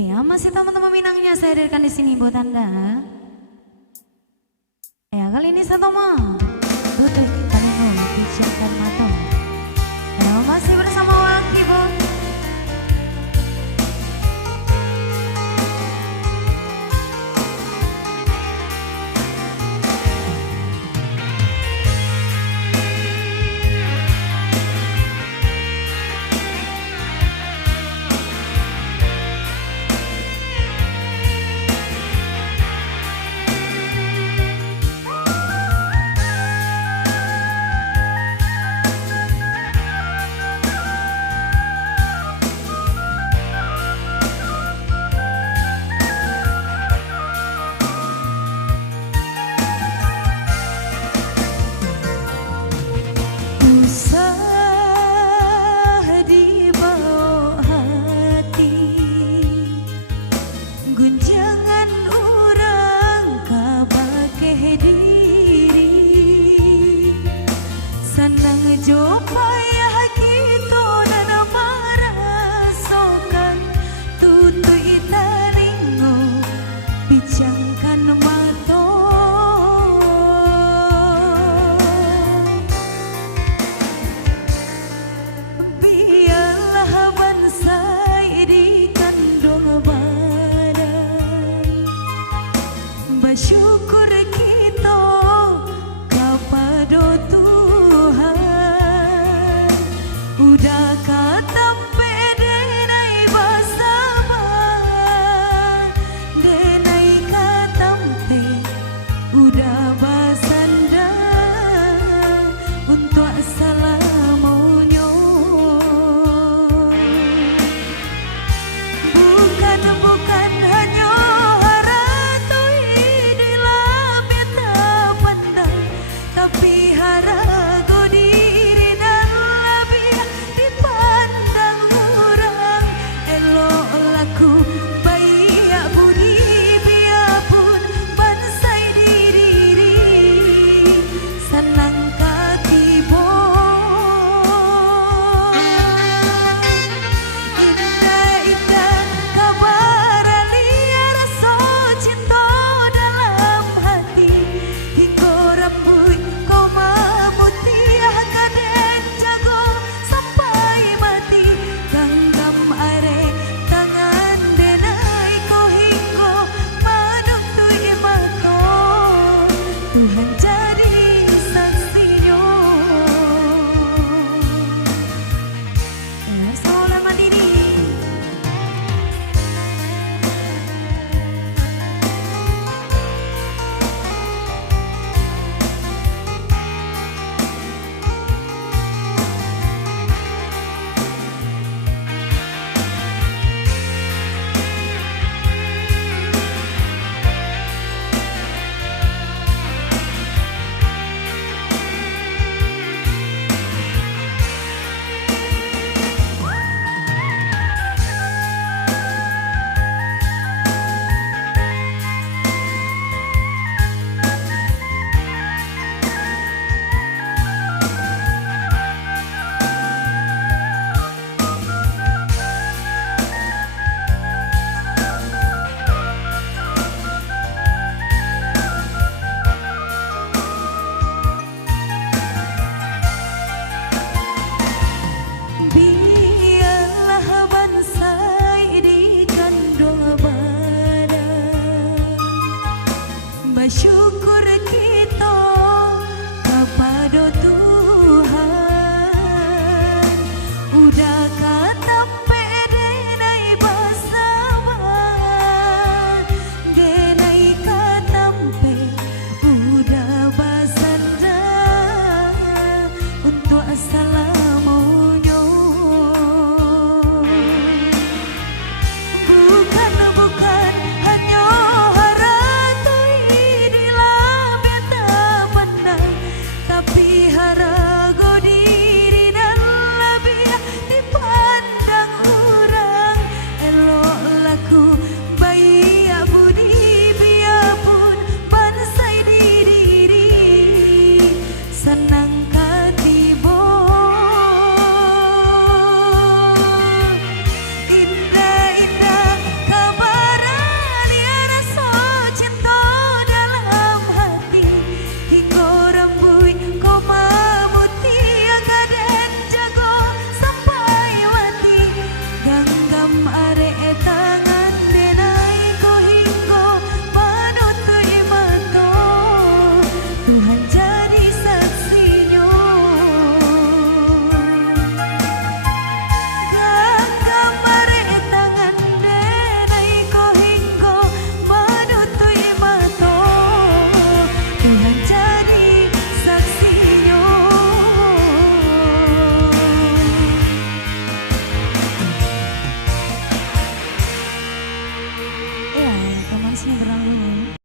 Iya, masih teman-teman Minangnya saya hadirkan di sini buat Anda. Ya, kali ini saya Toma. Tutup kalian bicarakan mata. Ya, masih bersama Wang Keyboard. Bersyukur kita kepada Tuhan udah katampe denai bersama denai katampe udah bersanda untuk salamunya bukan hanya tapi harago diri dan lebih dipandang orang elok laku baik budi biarpun bansai diri senang katibo indah-indah kabar liar so cinta dalam hati hingga rambut bersyukur kita kepada Tuhan udah katampe denai bersama denai katampe udah bersanda untuk salamunya bukan hanya di masih berlalu